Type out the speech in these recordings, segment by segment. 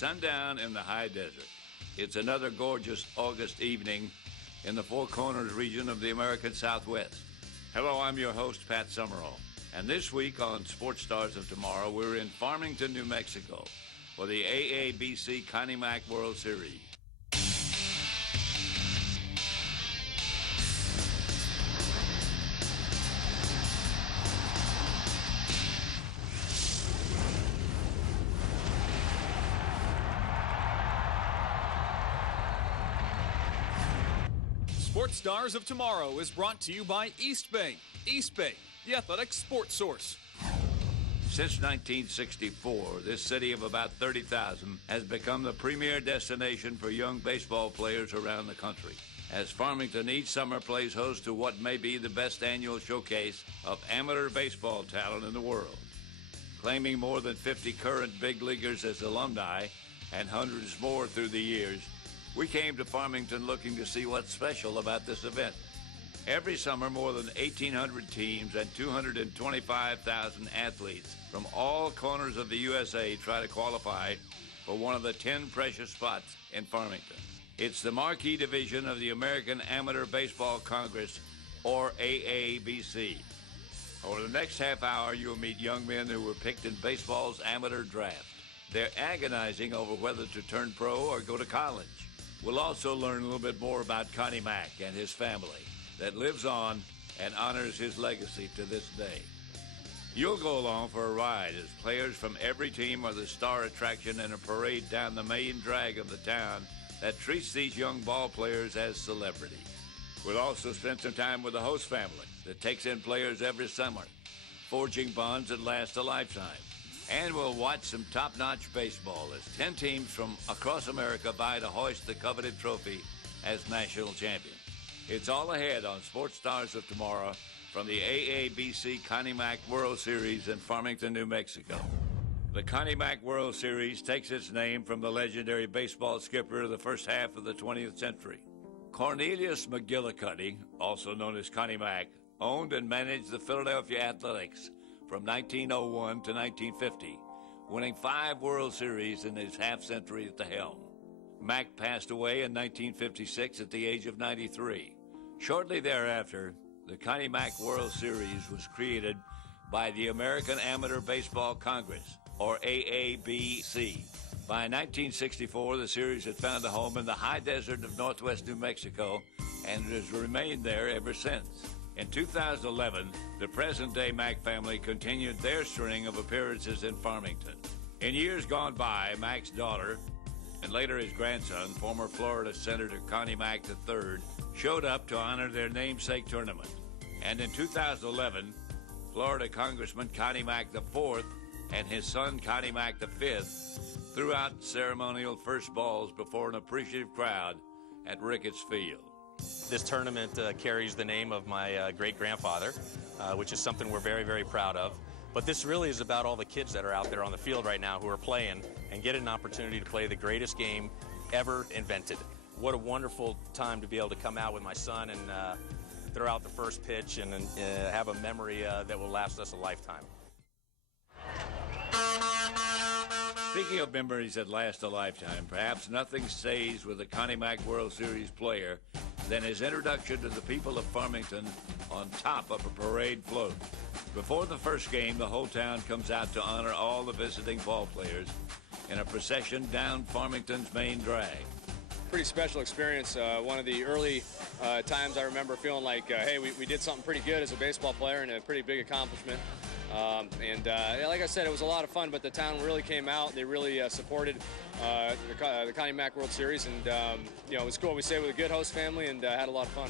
sundown in the high desert. It's another gorgeous August evening in the Four Corners region of the American Southwest. Hello, I'm your host, Pat Summerall. And this week on Sports Stars of Tomorrow, we're in Farmington, New Mexico for the AABC Connie Mack World Series. Sports Stars of Tomorrow is brought to you by East Bay. East Bay, the athletic sports source. Since 1964, this city of about 30,000 has become the premier destination for young baseball players around the country, as Farmington each summer plays host to what may be the best annual showcase of amateur baseball talent in the world. Claiming more than 50 current big leaguers as alumni and hundreds more through the years, we came to Farmington looking to see what's special about this event. Every summer, more than 1,800 teams and 225,000 athletes from all corners of the USA try to qualify for one of the 10 precious spots in Farmington. It's the marquee division of the American Amateur Baseball Congress, or AABC. Over the next half hour, you'll meet young men who were picked in baseball's amateur draft. They're agonizing over whether to turn pro or go to college. We'll also learn a little bit more about Connie Mack and his family that lives on and honors his legacy to this day. You'll go along for a ride as players from every team are the star attraction in a parade down the main drag of the town that treats these young ball players as celebrities. We'll also spend some time with the host family that takes in players every summer, forging bonds that last a lifetime. And we'll watch some top-notch baseball as 10 teams from across America vie to hoist the coveted trophy as national champions. It's all ahead on Sports Stars of Tomorrow from the AABC Connie Mack World Series in Farmington, New Mexico. The Connie Mack World Series takes its name from the legendary baseball skipper of the first half of the 20th century. Cornelius McGillicuddy, also known as Connie Mack, owned and managed the Philadelphia Athletics from 1901 to 1950, winning 5 World Series in his half-century at the helm. Mack passed away in 1956 at the age of 93. Shortly thereafter, the Connie Mack World Series was created by the American Amateur Baseball Congress, or AABC. By 1964, the series had found a home in the high desert of northwest New Mexico and has remained there ever since. In 2011, the present-day Mack family continued their string of appearances in Farmington. In years gone by, Mack's daughter, and later his grandson, former Florida Senator Connie Mack III, showed up to honor their namesake tournament. And in 2011, Florida Congressman Connie Mack IV and his son Connie Mack V threw out ceremonial first balls before an appreciative crowd at Ricketts Field. This tournament carries the name of my great-grandfather, which is something we're very, very proud of. But this really is about all the kids that are out there on the field right now who are playing and get an opportunity to play the greatest game ever invented. What a wonderful time to be able to come out with my son and throw out the first pitch and have a memory that will last us a lifetime. Speaking of memories that last a lifetime, perhaps nothing stays with a Connie Mack World Series player than his introduction to the people of Farmington on top of a parade float. Before the first game, the whole town comes out to honor all the visiting ball players in a procession down Farmington's main drag. Pretty special experience. One of the early times I remember feeling like, hey, we did something pretty good as a baseball player and a pretty big accomplishment. Like I said, it was a lot of fun, but the town really came out. They really supported the Connie Mack World Series, and it was cool. We stayed with a good host family and had a lot of fun.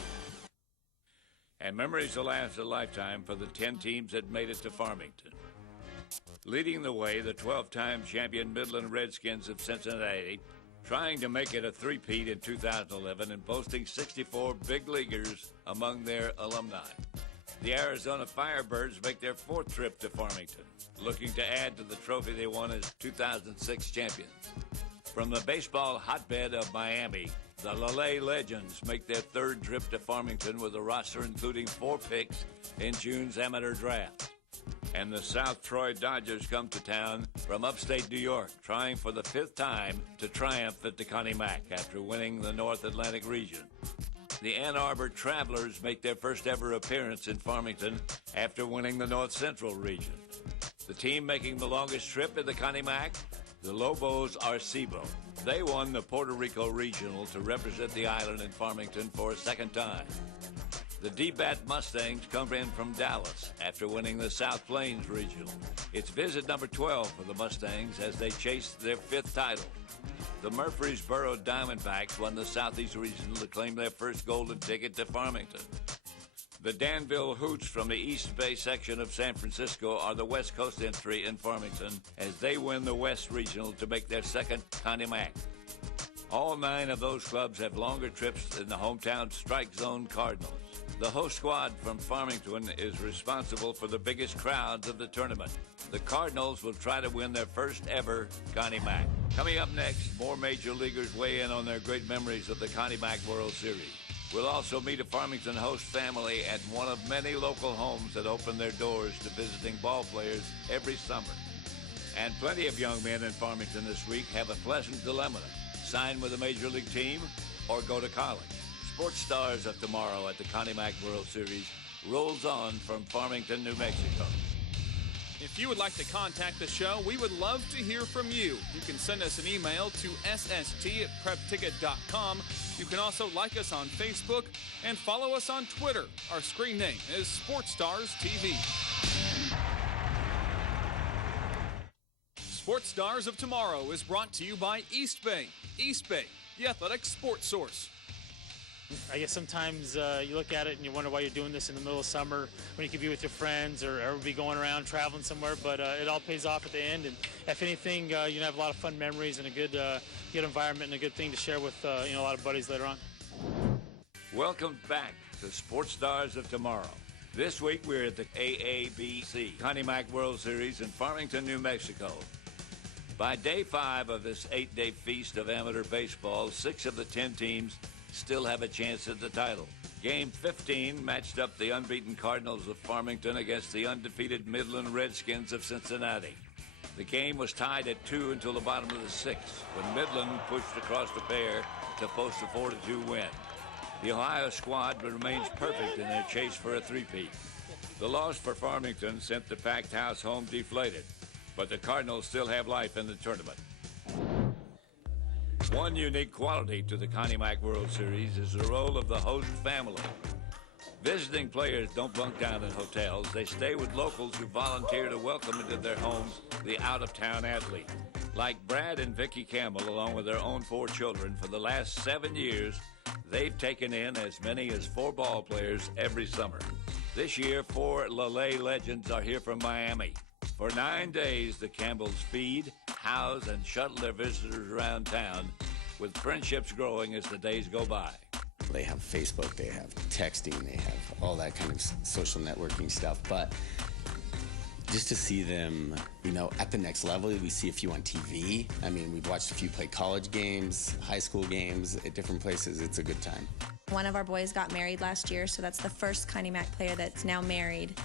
And memories will last a lifetime for the 10 teams that made it to Farmington. Leading the way, the 12-time champion Midland Redskins of Cincinnati, trying to make it a three-peat in 2011 and boasting 64 big leaguers among their alumni. The Arizona Firebirds make their 4th trip to Farmington, looking to add to the trophy they won as 2006 champions. From the baseball hotbed of Miami, the LA Legends make their 3rd trip to Farmington with a roster including 4 picks in June's amateur draft. And the South Troy Dodgers come to town from upstate New York, trying for the 5th time to triumph at the Connie Mack after winning the North Atlantic region. The Ann Arbor Travelers make their first ever appearance in Farmington after winning the North Central region. The team making the longest trip in the Connie Mack, the Lobos Arecibo. They won the Puerto Rico Regional to represent the island in Farmington for a second time. The D-Bat Mustangs come in from Dallas after winning the South Plains Regional. It's visit number 12 for the Mustangs as they chase their 5th title. The Murfreesboro Diamondbacks won the Southeast Regional to claim their first golden ticket to Farmington. The Danville Hoots from the East Bay section of San Francisco are the West Coast entry in Farmington as they win the West Regional to make their second Connie Mack. All 9 of those clubs have longer trips than the hometown strike zone Cardinals. The host squad from Farmington is responsible for the biggest crowds of the tournament. The Cardinals will try to win their first ever Connie Mack. Coming up next, more major leaguers weigh in on their great memories of the Connie Mack World Series. We'll also meet a Farmington host family at one of many local homes that open their doors to visiting ball players every summer. And plenty of young men in Farmington this week have a pleasant dilemma: sign with a major league team or go to college. Sports Stars of Tomorrow at the Connie Mack World Series rolls on from Farmington, New Mexico. If you would like to contact the show, we would love to hear from you. You can send us an email to sst@prepticket.com. You can also like us on Facebook and follow us on Twitter. Our screen name is Sports Stars TV. Sports Stars of Tomorrow is brought to you by East Bay. East Bay, the athletic sports source. I guess sometimes you look at it and you wonder why you're doing this in the middle of summer when you could be with your friends or be going around traveling somewhere, but it all pays off at the end. And if anything, you have a lot of fun memories and a good environment and a good thing to share with a lot of buddies later on. Welcome back to Sports Stars of Tomorrow. This week we're at the AABC Connie Mack World Series in Farmington, New Mexico. By day 5 of this 8-day feast of amateur baseball, 6 of the 10 teams still have a chance at the title. Game 15 matched up the unbeaten Cardinals of Farmington against the undefeated Midland Redskins of Cincinnati. The game was tied at 2 until the bottom of the 6th, when Midland pushed across the pair to post a 4-2 win. The Ohio squad remains perfect in their chase for a three-peat. The loss for Farmington sent the packed house home deflated, but the Cardinals still have life in the tournament. One unique quality to the Connie Mack World Series is the role of the host family. Visiting players don't bunk down in hotels. They stay with locals who volunteer to welcome into their homes the out-of-town athlete. Like Brad and Vicki Campbell, along with their own 4 children, for the last 7 years, they've taken in as many as 4 ball players every summer. This year, 4 LaLay legends are here from Miami. For 9 days, the Campbells feed, house, and shuttle their visitors around town, with friendships growing as the days go by. They have Facebook, they have texting, they have all that kind of social networking stuff, but just to see them, at the next level, we see a few on TV. I mean, we've watched a few play college games, high school games at different places. It's a good time. One of our boys got married last year, so that's the first Connie Mack player that's now married.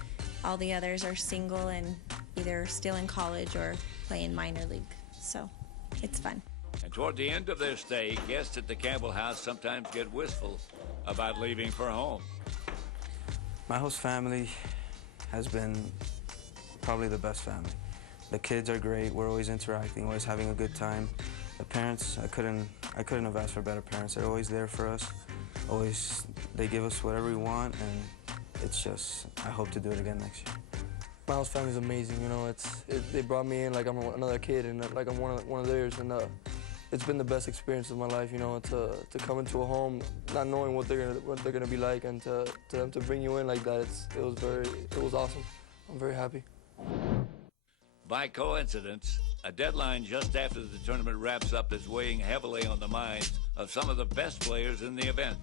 All the others are single and either still in college or playing minor league, so it's fun. And toward the end of their stay, guests at the Campbell house sometimes get wistful about leaving for home. My host family has been probably the best family. The kids are great. We're always interacting, always having a good time. The parents, I couldn't have asked for better parents. They're always there for us. They give us whatever we want, and it's just, I hope to do it again next year. My house family's amazing. They brought me in like I'm another kid and like I'm one of theirs, and it's been the best experience of my life. To come into a home not knowing what they're gonna be like, and to them to bring you in like that, it was awesome. I'm very happy. By coincidence, a deadline just after the tournament wraps up is weighing heavily on the minds of some of the best players in the event.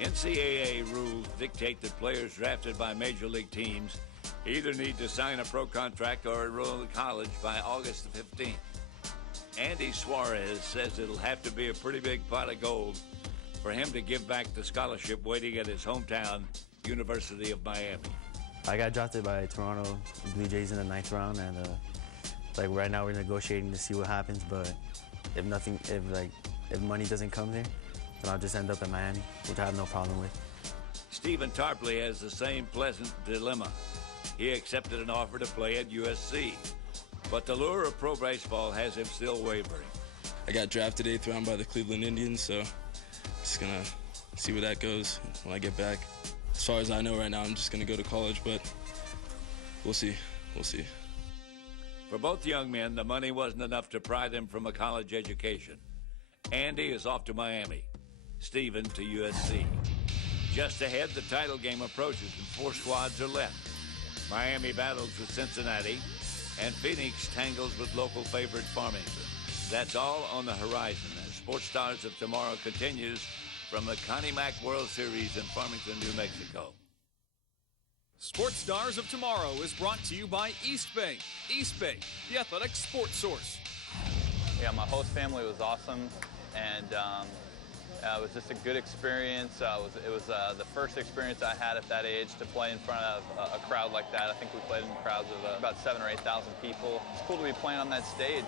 NCAA rules dictate that players drafted by major league teams either need to sign a pro contract or enroll in college by August the 15th. Andy Suarez says it'll have to be a pretty big pot of gold for him to give back the scholarship waiting at his hometown, University of Miami. I got drafted by Toronto Blue Jays in the 9th round, and Like right now we're negotiating to see what happens, but if money doesn't come there, then I'll just end up in Miami, which I have no problem with. Stephen Tarpley has the same pleasant dilemma. He accepted an offer to play at USC, but the lure of pro baseball has him still wavering. I got drafted 8th round by the Cleveland Indians, so just gonna see where that goes when I get back. As far as I know right now, I'm just gonna go to college, but we'll see. We'll see. For both young men, the money wasn't enough to pry them from a college education. Andy is off to Miami, Stephen to USC. Just ahead, the title game approaches and 4 squads are left. Miami battles with Cincinnati, and Phoenix tangles with local favorite Farmington. That's all on the horizon as Sports Stars of Tomorrow continues from the Connie Mack World Series in Farmington, New Mexico. Sports Stars of Tomorrow is brought to you by East Bay. East Bay, the athletic sports source. Yeah, my host family was awesome, and it was just a good experience. It was the first experience I had at that age to play in front of a crowd like that. I think we played in crowds of about 7,000 or 8,000 people. It's cool to be playing on that stage.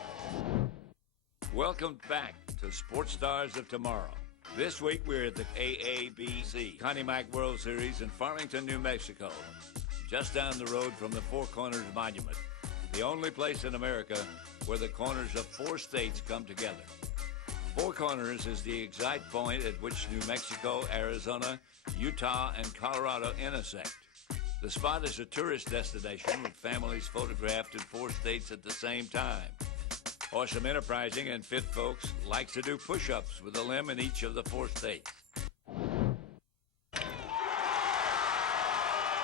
Welcome back to Sports Stars of Tomorrow. This week we're at the AABC Connie Mack World Series in Farmington, New Mexico, just down the road from the Four Corners Monument, the only place in America where the corners of 4 states come together. Four Corners is the exact point at which New Mexico, Arizona, Utah, and Colorado intersect. The spot is a tourist destination with families photographed in 4 states at the same time. Or some enterprising and fit folks likes to do push-ups with a limb in each of the 4 states.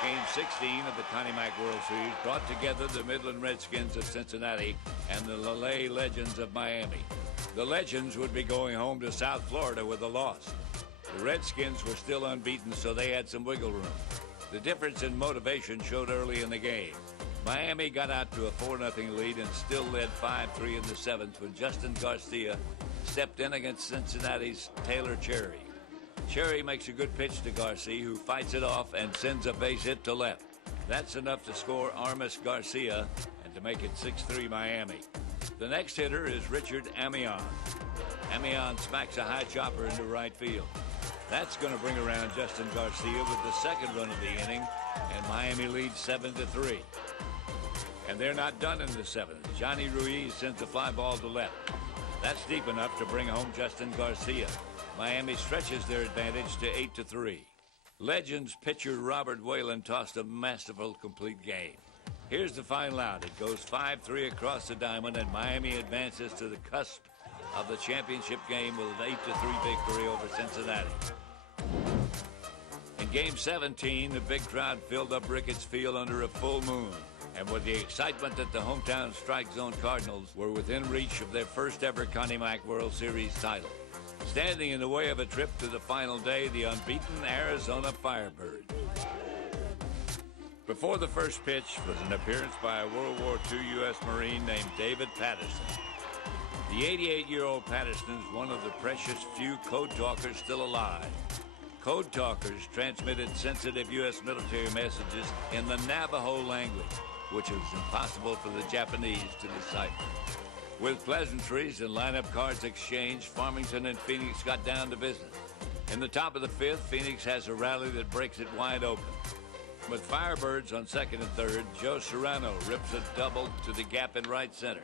Game 16 of the Connie Mack World Series brought together the Midland Redskins of Cincinnati and the LA Legends of Miami. The Legends would be going home to South Florida with a loss. The Redskins were still unbeaten, so they had some wiggle room. The difference in motivation showed early in the game. Miami got out to a 4-0 lead and still led 5-3 in the 7th when Justin Garcia stepped in against Cincinnati's Taylor Cherry. Cherry makes a good pitch to Garcia, who fights it off and sends a base hit to left. That's enough to score Armis Garcia and to make it 6-3 Miami. The next hitter is Richard Amion. Amion smacks a high chopper into right field. That's going to bring around Justin Garcia with the second run of the inning, and Miami leads 7-3. And they're not done in the 7th. Johnny Ruiz sends a fly ball to left. That's deep enough to bring home Justin Garcia. Miami stretches their advantage to 8-3. Legends pitcher Robert Whalen tossed a masterful complete game. Here's the final out. It goes 5-3 across the diamond, and Miami advances to the cusp of the championship game with an 8-3 victory over Cincinnati. In Game 17, the big crowd filled up Ricketts Field under a full moon. And with the excitement that the hometown Strike Zone Cardinals were within reach of their first ever Connie Mack World Series title. Standing in the way of a trip to the final day, the unbeaten Arizona Firebirds. Before the first pitch was an appearance by a World War II U.S. Marine named David Patterson. The 88-year-old Patterson is one of the precious few code talkers still alive. Code talkers transmitted sensitive U.S. military messages in the Navajo language, which was impossible for the Japanese to decipher. With pleasantries and lineup cards exchanged, Farmington and Phoenix got down to business. In the top of the 5th, Phoenix has a rally that breaks it wide open. With Firebirds on 2nd and 3rd, Joe Serrano rips a double to the gap in right center.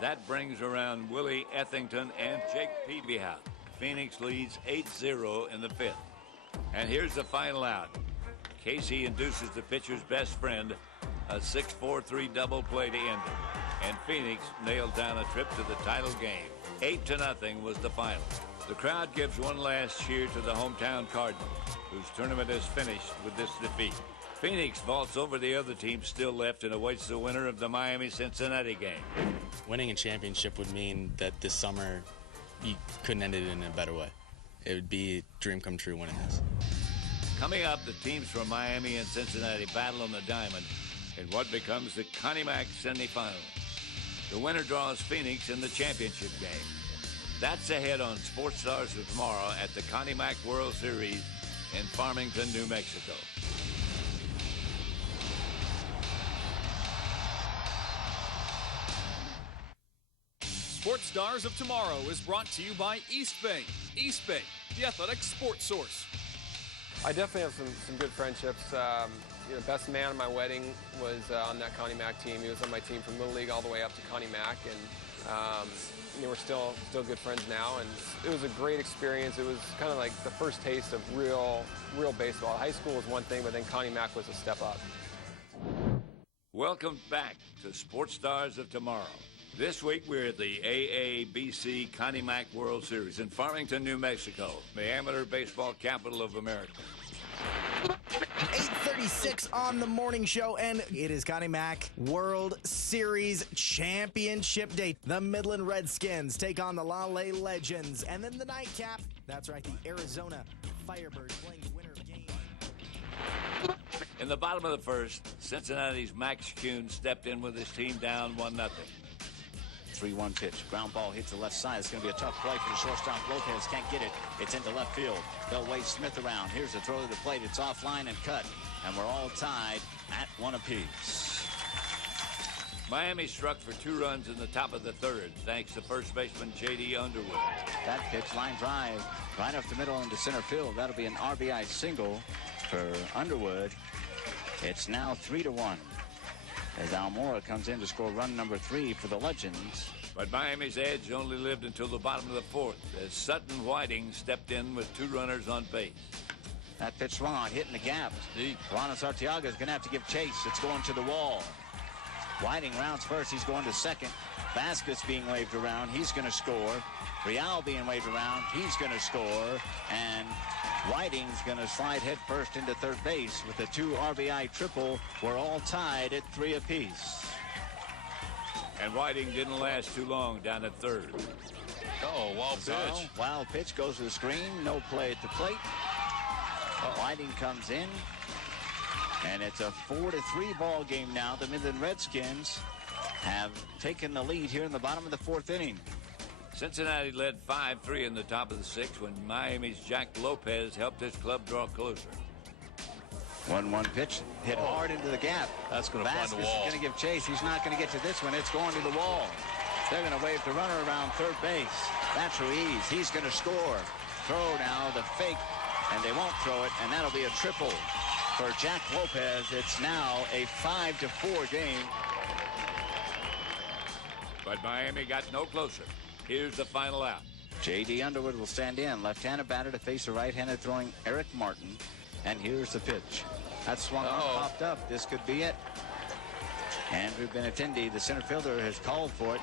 That brings around Willie Ethington and Jake Peebehout. Phoenix leads 8-0 in the 5th. And here's the final out. Casey induces the pitcher's best friend, a 6-4-3 double play to end it. And Phoenix nailed down a trip to the title game. 8-0 was the final. The crowd gives one last cheer to the hometown Cardinals, whose tournament is finished with this defeat. Phoenix vaults over the other teams still left and awaits the winner of the Miami-Cincinnati game. Winning a championship would mean that this summer you couldn't end it in a better way. It would be a dream come true winning this. Coming up, the teams from Miami and Cincinnati battle on the diamond in what becomes the Connie Mack Semifinal. The winner draws Phoenix in the championship game. That's ahead on Sports Stars of Tomorrow at the Connie Mack World Series in Farmington, New Mexico. Sports Stars of Tomorrow is brought to you by East Bay. East Bay, the athletic sports source. I definitely have some good friendships. The best man at my wedding was on that Connie Mack team. He was on my team from Little League all the way up to Connie Mack, and we're still good friends now. And it was a great experience. It was kind of like the first taste of real baseball. High school was one thing, but then Connie Mack was a step up. Welcome back to Sports Stars of Tomorrow. This week we're at the AABC Connie Mack World Series in Farmington, New Mexico, the amateur baseball capital of America. 8:36 on the morning show, and it is Connie Mack World Series Championship Day. The Midland Redskins take on the Lale Legends, and then the nightcap. That's right, the Arizona Firebirds playing the winner of game. In the bottom of the first, Cincinnati's Max Kuhn stepped in with his team down 1-0. 3-1 pitch. Ground ball hits the left side. It's going to be a tough play for the shortstop. Lopez can't get it. It's into left field. They'll wave Smith around. Here's the throw to the plate. It's offline and cut. And we're all tied at 1 apiece. Miami struck for 2 runs in the top of the third, thanks to first baseman J.D. Underwood. That pitch, line drive, right up the middle into center field. That'll be an RBI single for Underwood. It's now 3-1. As Almora comes in to score run number 3 for the Legends. But Miami's edge only lived until the bottom of the fourth, as Sutton Whiting stepped in with 2 runners on base. That pitch swung on, hitting the gap. Juanes Arteaga is going to have to give chase. It's going to the wall. Whiting rounds first. He's going to second. Vasquez being waved around. He's going to score. Real being waved around. He's going to score. And Whiting's going to slide head first into third base with a 2 RBI triple. We're all tied at 3 apiece. And Whiting didn't last too long down at third. Oh, wild pitch. Wild pitch goes to the screen. No play at the plate. Whiting comes in. And it's a 4-3 ball game now. The Midland Redskins have taken the lead here in the bottom of the 4th inning. Cincinnati led 5-3 in the top of the 6th when Miami's Jack Lopez helped his club draw closer. 1-1 pitch, hit hard into the gap. That's going to find the wall. Vasquez is going to give chase. He's not going to get to this one. It's going to the wall. They're going to wave the runner around third base. That's Ruiz. He's going to score. Throw now, the fake, and they won't throw it, and that'll be a triple for Jack Lopez. It's now a 5-4 game. But Miami got no closer. Here's the final out. J.D. Underwood will stand in. Left-handed batter to face a right-handed throwing Eric Martin. And here's the pitch. That swung on, popped up. This could be it. Andrew Benintendi, the center fielder, has called for it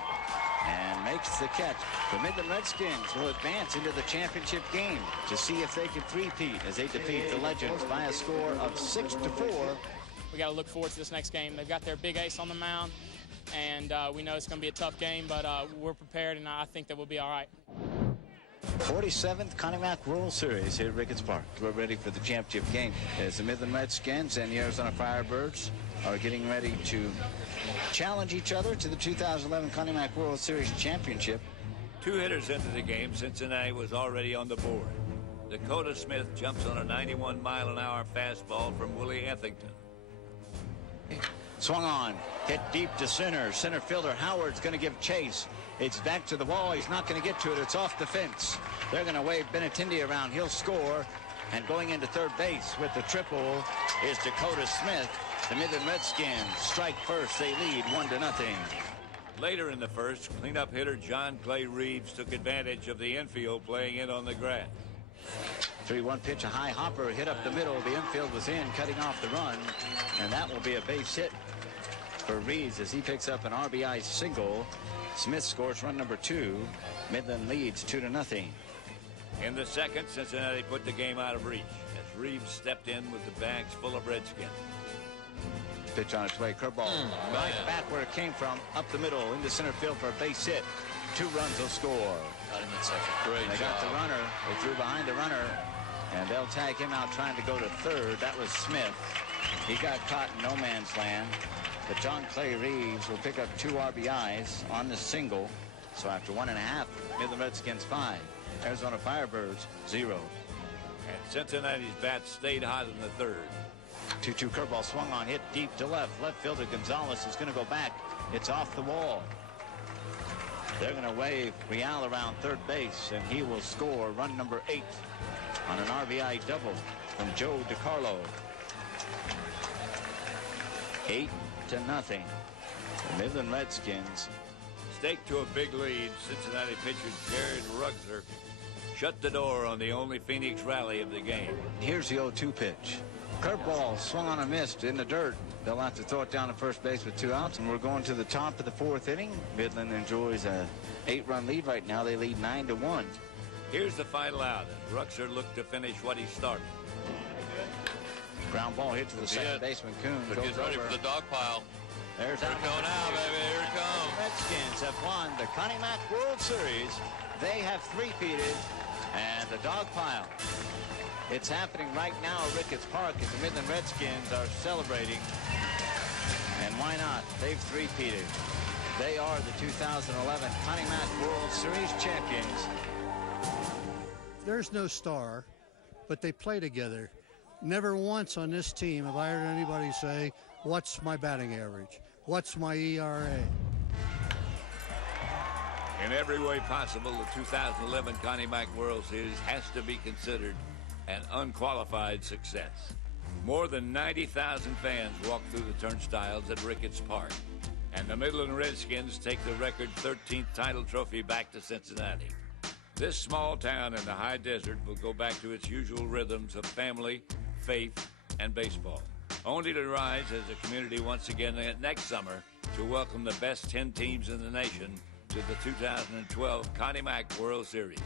and makes the catch. The Midland Redskins will advance into the championship game to see if they can three-peat as they defeat the Legends by a score of 6-4. We got to look forward to this next game. They've got their big ace on the mound, and we know it's going to be a tough game, but we're prepared, and I think that we'll be all right. 47th Connie Mack World Series here at Ricketts Park. We're ready for the championship game as the Midland Redskins and the Arizona Firebirds are getting ready to challenge each other to the 2011 Connie Mack World Series Championship. 2 hitters into the game, Cincinnati was already on the board. Dakota Smith jumps on a 91-mile-an-hour fastball from Willie Ethington. Swung on, hit deep to center. Center fielder Howard's going to give chase. It's back to the wall. He's not going to get to it. It's off the fence. They're going to wave Benintendi around. He'll score. And going into third base with the triple is Dakota Smith. The Midland Redskins strike first. They lead 1-0. Later in the first, cleanup hitter John Clay Reeves took advantage of the infield playing in on the grass. 3-1 pitch, a high hopper hit up the middle. The infield was in, cutting off the run. And that will be a base hit for Reeves as he picks up an RBI single. Smith scores run number 2. Midland leads 2-0. In the second, Cincinnati put the game out of reach as Reeves stepped in with the bags full of Redskins. Pitch on its way, curveball. Right back where it came from, up the middle, into center field for a base hit. 2 runs will score. Got him in second. Great They got the runner. They threw behind the runner, and they'll tag him out trying to go to third. That was Smith. He got caught in no man's land. But John Clay Reeves will pick up 2 RBIs on the single. So after 1.5, Midland Redskins 5. Arizona Firebirds 0. And Cincinnati's bat stayed hot in the third. 2-2 curveball swung on, hit deep to left. Left fielder Gonzalez is going to go back. It's off the wall. They're going to wave Real around third base, and he will score run number 8 on an RBI double from Joe DiCarlo. 8-0. The Midland Redskins. Staked to a big lead, Cincinnati pitcher Jared Rugser shut the door on the only Phoenix rally of the game. Here's the 0-2 pitch. Curveball swung on a missed in the dirt. They'll have to throw it down to first base with 2 outs, and we're going to the top of the 4th inning. Midland enjoys a 8-run lead right now. They lead 9-1. Here's the final out as Rugser looked to finish what he started. Ground ball hit to the second baseman. Coons But he's ready for the dog pile. There's Here it comes now, baby. Here it comes. The Redskins have won the Connie Mack World Series. They have three-peated, and the dog pile. It's happening right now at Ricketts Park as the Midland Redskins are celebrating. And why not? They've three-peated. They are the 2011 Connie Mack World Series champions. There's no star, but they play together. Never once on this team have I heard anybody say, what's my batting average? What's my ERA? In every way possible, the 2011 Connie Mack World Series has to be considered an unqualified success. More than 90,000 fans walked through the turnstiles at Ricketts Park, and the Midland Redskins take the record 13th title trophy back to Cincinnati. This small town in the high desert will go back to its usual rhythms of family, faith, and baseball, only to rise as a community once again next summer to welcome the best 10 teams in the nation to the 2012 Connie Mack World Series.